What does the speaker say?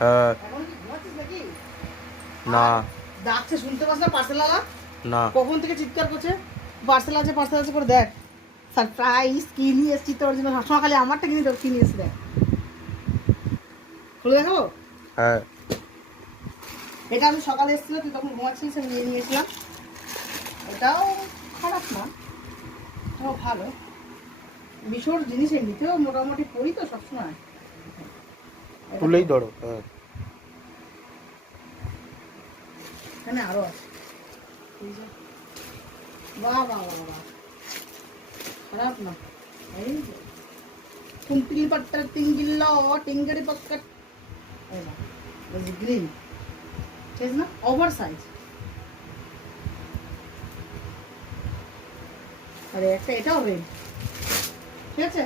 হ্যাঁ। এখন কি ঘুমাচ্ছিস নাকি? না ডাকছে শুনতে পাস না পার্সেলওয়ালা? না। কখন থেকে চিৎকার করছে পার্সেল আছে করে দেখ। সারপ্রাইজ কি নিয়ে এসছি তোর জন্য, সবসময় খালি আমারটা কিনে তোর কি নিয়ে এসছি দেখ। খুলে দেখাবো? হ্যাঁ। এটা আমি সকালে এসেছিল, তুই তখন ঘুমাচ্ছিস, আমি নিয়ে নিয়েছিলাম। এটাও খারাপ না, এটাও ভালো। বিশোর জিনিস এমনিতেও মোটামুটি পড়ি তো সবসময়। তুলেই ধরো। হ্যাঁ। এখানে আরো আছে। এই যে, বাহ বাহ বাহ বাহ, খারাপ না। এই যে কুম্পিলি পাট্টার টিঙ্গিল টিঙ্গারি পাক্কার, এই না, এই যে গ্রিন, ঠিক আছে না, ওভার সাইজ। আরে একটা এটাও রেড, ঠিক আছে।